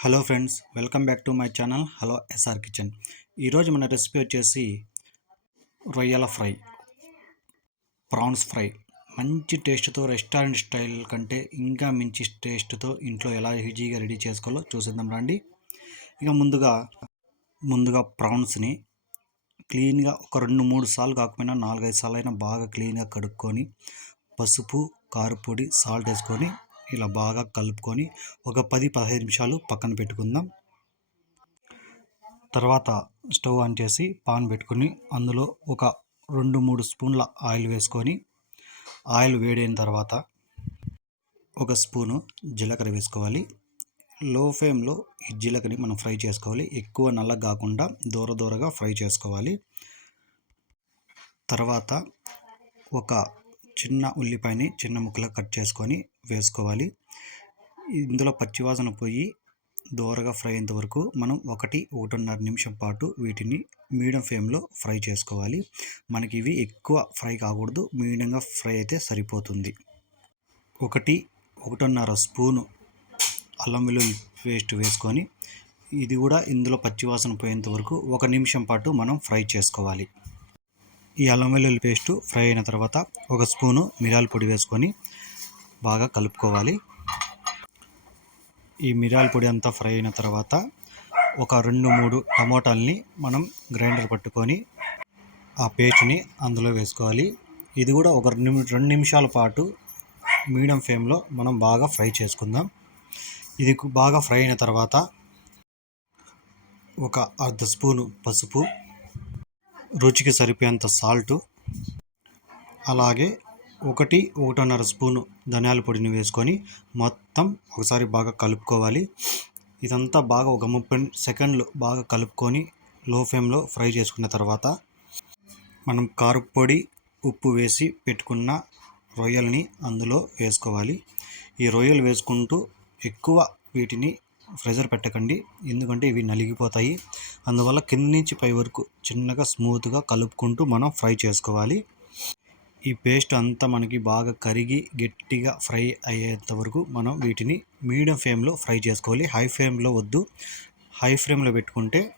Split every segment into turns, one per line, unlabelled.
Hello friends welcome back to my channel hello S R kitchen. ఈరోజు మన recipe వచ్చేసి రొయ్యల ఫ్రై ప్రాన్స్ ఫ్రై. మంచి టేస్ట్తో రెస్టారెంట్ స్టైల్ కంటే ఇంకా మంచి టేస్ట్తో ఇంట్లో ఎలా ఈజీగా రెడీ చేసుకోవాలో చూసిద్దాం రండి. ఇక ముందుగా ముందుగా ప్రాన్స్ని క్లీన్గా ఒక రెండు మూడు సార్లు కాకపోయినా నాలుగైదు సార్లు అయినా బాగా క్లీన్గా కడుక్కొని పసుపు కారపొడి సాల్ట్ వేసుకొని ఇలా బాగా కలుపుకొని ఒక పది పదిహేను నిమిషాలు పక్కన పెట్టుకుందాం. తర్వాత స్టవ్ ఆన్ చేసి పాన్ పెట్టుకొని అందులో ఒక రెండు మూడు స్పూన్ల ఆయిల్ వేసుకొని ఆయిల్ వేడైన తర్వాత ఒక స్పూను జీలకర్ర వేసుకోవాలి. లో ఫ్లేమ్లో ఈ జీలకర్రని మనం ఫ్రై చేసుకోవాలి. ఎక్కువ నల్ల కాకుండా దూర దూరగా ఫ్రై చేసుకోవాలి. తర్వాత ఒక చిన్న ఉల్లిపాయని చిన్న ముక్కలు కట్ చేసుకొని వేసుకోవాలి. ఇందులో పచ్చివాసన పోయి దోరగా ఫ్రై అయ్యేంత వరకు మనం ఒకటి ఒకటిన్నర నిమిషం పాటు వీటిని మీడియం ఫ్లేమ్లో ఫ్రై చేసుకోవాలి. మనకి ఇవి ఎక్కువ ఫ్రై కాకూడదు మీడియంగా ఫ్రై అయితే సరిపోతుంది. ఒకటి ఒకటిన్నర స్పూను అల్లం వెల్లుల్లి పేస్ట్ వేసుకొని ఇది కూడా ఇందులో పచ్చివాసన పోయేంత వరకు ఒక నిమిషం పాటు మనం ఫ్రై చేసుకోవాలి. ఈ అల్లం వెల్లుల్లి పేస్టు ఫ్రై అయిన తర్వాత ఒక స్పూను మిరాల పొడి వేసుకొని బాగా కలుపుకోవాలి. ఈ మిరాల పొడి అంతా ఫ్రై అయిన తర్వాత ఒక రెండు మూడు టమోటాలని మనం గ్రైండర్ పట్టుకొని ఆ పేస్ట్ని అందులో వేసుకోవాలి. ఇది కూడా ఒక రెండు నిమిషాల పాటు మీడియం ఫ్లేమ్లో మనం బాగా ఫ్రై చేసుకుందాం. ఇది బాగా ఫ్రై అయిన తర్వాత ఒక అర్ధ స్పూను పసుపు రుచికి సరిపోయేంత సాల్టు అలాగే ఒకటి ఒకటిన్నర స్పూను ధనియాల పొడిని వేసుకొని మొత్తం ఒకసారి బాగా కలుపుకోవాలి. ఇదంతా బాగా ఒక ముప్పై సెకండ్లు బాగా కలుపుకొని లో ఫ్లేమ్లో ఫ్రై చేసుకున్న తర్వాత మనం కారపొడి ఉప్పు వేసి పెట్టుకున్న రొయ్యల్ని అందులో వేసుకోవాలి. ఈ రొయ్యలు వేసుకుంటూ ఎక్కువ వీటిని ప్రెజర్ పెట్టకండి. ఎందుకంటే ఇవి నలిగిపోతాయి. అందువల్ల కింద నుంచి పై వరకు చిన్నగా స్మూత్గా కలుపుకుంటూ మనం ఫ్రై చేసుకోవాలి. ఈ పేస్ట్ అంతా మనకి బాగా కరిగి గట్టిగా ఫ్రై అయ్యేంత వరకు మనం వీటిని మీడియం ఫ్లేమ్లో ఫ్రై చేసుకోవాలి. హై ఫ్లేమ్లో వద్దు. హై ఫ్లేమ్లో పెట్టుకుంటే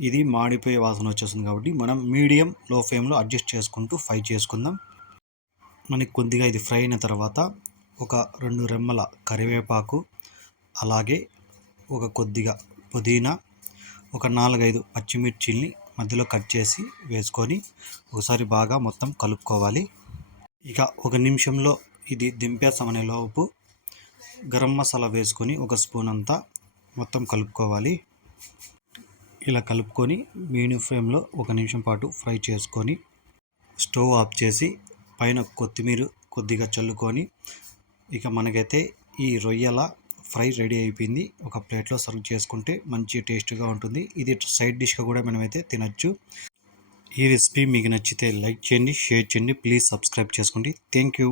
ఇది మాడిపోయే వాసన వచ్చేస్తుంది కాబట్టి మనం మీడియం లో ఫ్లేమ్లో అడ్జస్ట్ చేసుకుంటూ ఫ్రై చేసుకుందాం. మనకి కొద్దిగా ఇది ఫ్రై అయిన తర్వాత ఒక రెండు రెమ్మల కరివేపాకు అలాగే ఒక కొద్దిగా పుదీనా ఒక నాలుగైదు పచ్చిమిర్చిల్ని మధ్యలో కట్ చేసి వేసుకొని ఒకసారి బాగా మొత్తం కలుపుకోవాలి. ఇక ఒక నిమిషంలో ఇది దింపేస్తామనే లోపు గరం మసాలా వేసుకొని ఒక స్పూన్ అంతా మొత్తం కలుపుకోవాలి. ఇలా కలుపుకొని మీడియం ఫ్లేమ్లో ఒక నిమిషం పాటు ఫ్రై చేసుకొని స్టవ్ ఆఫ్ చేసి పైన కొత్తిమీర కొద్దిగా చల్లుకొని ఇక మనకైతే ఈ రొయ్యల ఫ్రై రెడీ అయిపోయింది. ఒక ప్లేట్లో సర్వ్ చేసుకుంటే మంచి టేస్ట్గా ఉంటుంది. ఇది సైడ్ డిష్గా కూడా మనమైతే తినచ్చు. ఈ రెసిపీ మీకు నచ్చితే లైక్ చేయండి షేర్ చేయండి. ప్లీజ్ సబ్స్క్రైబ్ చేసుకోండి. Thank you.